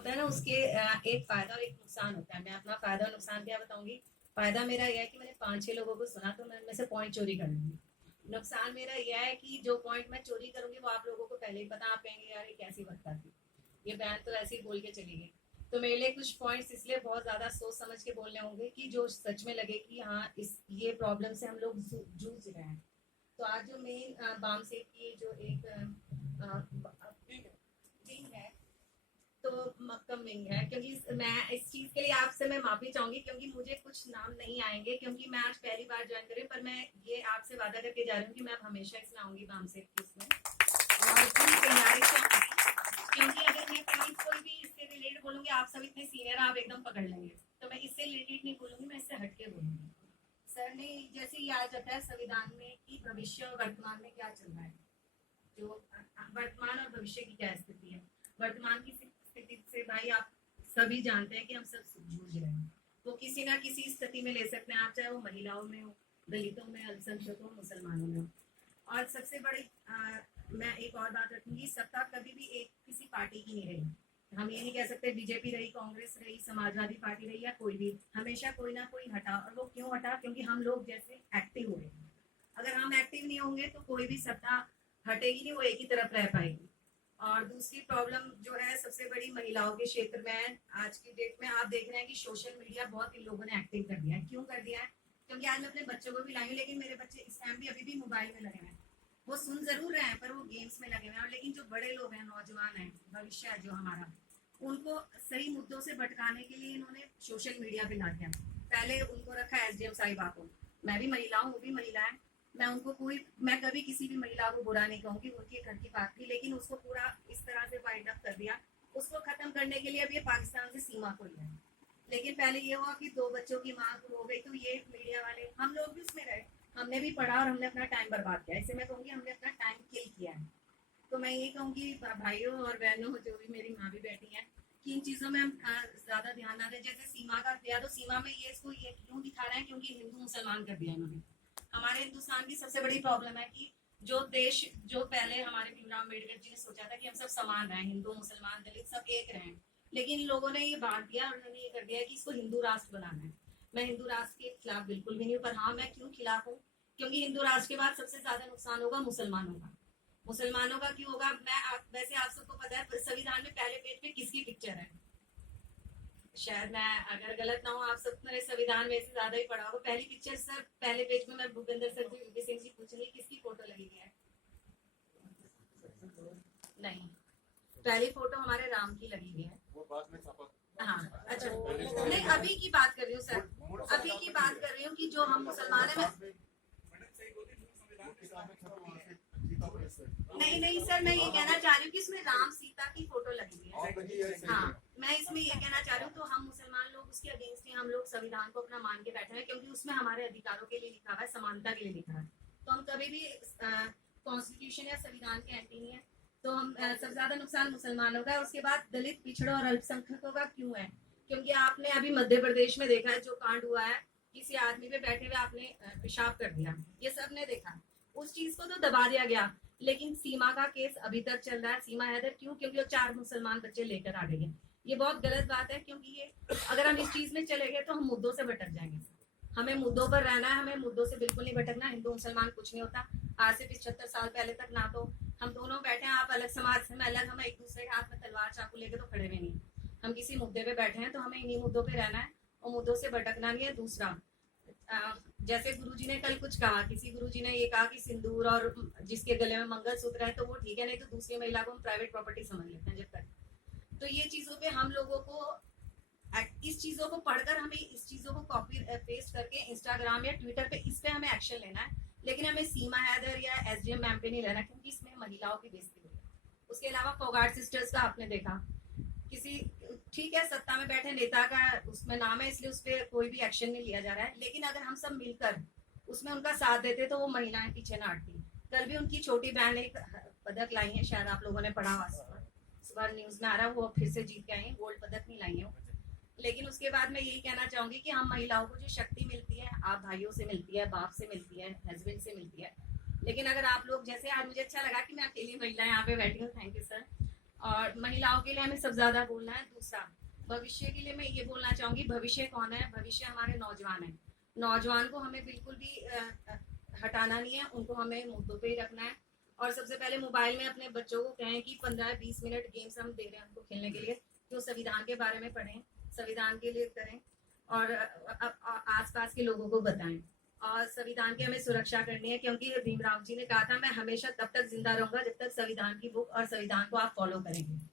होता है ना उसके एक फायदा और एक नुकसान होता है। मैं अपना फायदा और नुकसान क्या बताऊंगी। फायदा मेरा यह है कि मैंने 5-6 लोगों को सुना तो मैं उनमें से पॉइंट चोरी कर लूंगी। नुकसान मेरा यह है कि जो पॉइंट मैं चोरी करूंगी वो आप लोगों को पहले ही पता, आप कहेंगे यार ये कैसी बता थी, ये बहन तो ऐसे ही बोल के चली गई। तो मेरे लिए कुछ पॉइंट्स इसलिए बहुत ज्यादा सोच समझ के बोलने होंगे कि जो सच में लगे कि हाँ इस ये प्रॉब्लम से हम लोग जूझ रहे हैं। तो आज जो मेन बाम सेठ की जो एक विंग है, तो मक्कम विंग है, क्योंकि मैं इस चीज के लिए आपसे मैं माफी चाहूंगी क्योंकि मुझे कुछ नाम नहीं आएंगे, क्योंकि मैं आज पहली बार ज्वाइन करी, पर मैं ये आपसे वादा करके जा रही हूँ कि मैं अब हमेशा इसमें आऊंगी बाम सेठ की इसमें, और पूरी तैयारी से आऊंगी। क्योंकि अगर मैं कहीं कोई भी इससे रिलेटेड बोलूंगी, आप सब इतने सीनियर आप एकदम पकड़ लेंगे, तो मैं इससे रिलेटेड नहीं बोलूंगी, मैं इससे हटके बोलूंगी। सर ने जैसे ही आज बताया संविधान में कि भविष्य और वर्तमान में क्या चल रहा है, जो वर्तमान और भविष्य की क्या स्थिति है। वर्तमान की स्थिति से भाई आप सभी जानते हैं कि हम सब जूझ रहे हैं, वो किसी ना किसी स्थिति में ले सकते हैं आप, चाहे वो महिलाओं में हो, दलितों में, अल्पसंख्यकों हो, मुसलमानों में हो। और सबसे बड़ी मैं एक और बात रखूंगी, सत्ता कभी भी एक किसी पार्टी की नहीं रही। हम ये नहीं कह सकते बीजेपी रही, कांग्रेस रही, समाजवादी पार्टी रही या कोई भी, हमेशा कोई ना कोई हटा। और वो क्यों हटा? क्योंकि हम लोग जैसे एक्टिव हुए। अगर हम एक्टिव नहीं होंगे तो कोई भी सत्ता हटेगी नहीं, वो एक ही तरफ रह पाएगी। और दूसरी प्रॉब्लम जो है सबसे बड़ी महिलाओं के क्षेत्र में, आज की डेट में आप देख रहे हैं कि सोशल मीडिया बहुत इन लोगों ने एक्टिव कर दिया है। क्यों कर दिया है? क्योंकि आज मैं अपने बच्चों को भी लाई हूँ, लेकिन मेरे बच्चे इस टाइम भी अभी भी मोबाइल में लगे हुए हैं। वो सुन जरूर रहे हैं पर वो गेम्स में लगे हुए हैं। और लेकिन जो बड़े लोग हैं, नौजवान हैं, भविष्य है जो हमारा, उनको सही मुद्दों से भटकाने के लिए इन्होंने सोशल मीडिया पे ला दिया। पहले उनको रखा एसडीएम साहिबा को। मैं भी महिला हूँ, वो भी महिला है, मैं उनको मैं कभी किसी भी महिला को बुरा नहीं कहूंगी, उनके घर की बात थी, लेकिन उसको पूरा इस तरह से वाइंड अप कर दिया। उसको खत्म करने के लिए अब ये पाकिस्तान से सीमा को लिया। लेकिन पहले ये हुआ कि 2 बच्चों की माँ हो गई, तो ये मीडिया वाले, हम लोग भी उसमें रहे, हमने भी पढ़ा और हमने अपना टाइम बर्बाद किया। इससे मैं कहूँगी हमने अपना टाइम किल किया है। तो मैं ये कहूँगी भाइयों और बहनों, जो भी मेरी माँ भी बैठी है, कि इन चीज़ों में हम ज्यादा ध्यान ना दें। जैसे सीमा का दिया, तो सीमा में ये इसको ये क्यों दिखा रहे हैं? क्योंकि हिंदू मुसलमान कर दिया इन्होंने। हमारे हिंदुस्तान की सबसे बड़ी प्रॉब्लम है कि जो देश, जो पहले हमारे भीमराव अम्बेडकर जी ने सोचा था कि हम सब समान रहें, हिंदू मुसलमान दलित सब एक रहें, लेकिन इन लोगों ने ये बांट दिया और उन्होंने ये कर दिया कि इसको हिंदू राष्ट्र बनाना है। मैं हिंदू राष्ट्र के खिलाफ बिल्कुल भी नहीं हूँ, पर हाँ मैं क्यों खिलाफ हूँ? क्योंकि हिंदू राष्ट्र के बाद सबसे ज्यादा नुकसान होगा मुसलमानों का। मुसलमानों का क्यों होगा? वैसे आप सबको पता है संविधान में पहले पेज पे किसकी पिक्चर है? शायद मैं अगर गलत ना हूँ, आप सब मेरे संविधान में से ज्यादा ही पढ़ा होगा। पहली पिक्चर सर पहले पेज में, मैं भूपेंद्र सर जी, वीपी सिंह जी पूछेंगे किसकी फोटो लगी है? नहीं, पहली फोटो हमारे राम की लगी हुई है। वो बाद में छापा। हाँ अच्छा, नहीं अभी की बात कर रही हूँ सर, अभी की बात कर रही हूँ कि जो हम मुसलमान है। नहीं नहीं सर, मैं ये कहना चाह रही हूँ कि इसमें राम सीता की फोटो लगी हुई है। हाँ, मैं इसमें ये कहना चाह रही हूँ, तो हम मुसलमान लोग उसके अगेंस्ट हैं। हम लोग संविधान को अपना मान के बैठे हैं, क्योंकि उसमें हमारे अधिकारों के लिए लिखा हुआ है, समानता के लिए लिखा है। तो हम कभी भी कॉन्स्टिट्यूशन या संविधान के एंटी नहीं है। तो हम सबसे ज्यादा नुकसान मुसलमानों का है। उसके बाद दलित, पिछड़ों और अल्पसंख्यकों का क्यों है? क्योंकि आपने अभी मध्य प्रदेश में देखा है जो कांड हुआ है, किसी आदमी पे बैठे हुए आपने पेशाब कर दिया, ये सब ने देखा। उस चीज को तो दबा दिया गया, लेकिन सीमा का केस अभी तक चल रहा है। सीमा हैदर क्यों? क्योंकि वो 4 मुसलमान बच्चे लेकर आ गई है। ये बहुत गलत बात है, क्योंकि ये अगर हम इस चीज में चले गए तो हम मुद्दों से भटक जाएंगे। हमें मुद्दों पर रहना है, हमें मुद्दों से बिल्कुल नहीं भटकना। हिंदू मुसलमान कुछ नहीं होता। आज से 75 साल पहले तक ना तो हम दोनों बैठे हैं, आप अलग समाज से, मैं अलग, हम एक दूसरे के हाथ में तलवार चाकू लेके तो खड़े हुए नहीं। हम किसी मुद्दे पे बैठे हैं तो हमें इन्हीं मुद्दों पे रहना है और मुद्दों से भटकना नहीं है। दूसरा, जैसे गुरुजी ने कल कुछ कहा, किसी गुरुजी ने ये कहा कि सिंदूर और जिसके गले में मंगलसूत्र है तो वो ठीक है, नहीं तो दूसरी महिला को हम प्राइवेट प्रॉपर्टी समझ लेते हैं जब तक। तो ये चीजों पे हम लोगों को, इस चीजों को पढ़कर हमें इस चीजों को कॉपी पेस्ट करके इंस्टाग्राम या ट्विटर पे इस पे हमें एक्शन लेना है। लेकिन हमें सीमा हैदर या एसडीएम मैम पे नहीं लेना, क्योंकि इसमें महिलाओं की बेइज्जती हुई है। उसके अलावा फोगाट सिस्टर्स का आपने देखा, किसी, ठीक है सत्ता में बैठे नेता का उसमें नाम है इसलिए उस पर कोई भी एक्शन नहीं लिया जा रहा है, लेकिन अगर हम सब मिलकर उसमें उनका साथ देते तो वो महिलाएं पीछे ना हटती। कल भी उनकी छोटी बहन एक पदक लाई है, शायद आप लोगों ने पढ़ा हुआ, सुबह न्यूज में आ रहा है, वो फिर से जीत के आई है, गोल्ड पदक नहीं लाई है। लेकिन उसके बाद मैं यही कहना चाहूंगी कि हम महिलाओं को जो शक्ति मिलती है, आप भाइयों से मिलती है, बाप से मिलती है, हस्बैंड से मिलती है। लेकिन अगर आप लोग, जैसे आज मुझे अच्छा लगा कि मैं अकेली महिला यहाँ पे बैठी हूँ, थैंक यू सर। और महिलाओं के लिए हमें सबसे ज्यादा बोलना है। दूसरा, भविष्य के लिए मैं ये बोलना चाहूंगी, भविष्य कौन है? भविष्य हमारे नौजवान है। नौजवान को हमें बिल्कुल भी हटाना नहीं है, उनको हमें मुद्दों पे ही रखना है। और सबसे पहले मोबाइल में अपने बच्चों को कहें कि 15-20 मिनट गेम्स हम दे रहे हैं उनको खेलने के लिए, तो संविधान के बारे में पढ़ें, संविधान के लिए करें, और आसपास के लोगों को बताएं। और संविधान की हमें सुरक्षा करनी है, क्योंकि भीमराव जी ने कहा था, मैं हमेशा तब तक जिंदा रहूंगा जब तक संविधान की बुक और संविधान को आप फॉलो करेंगे।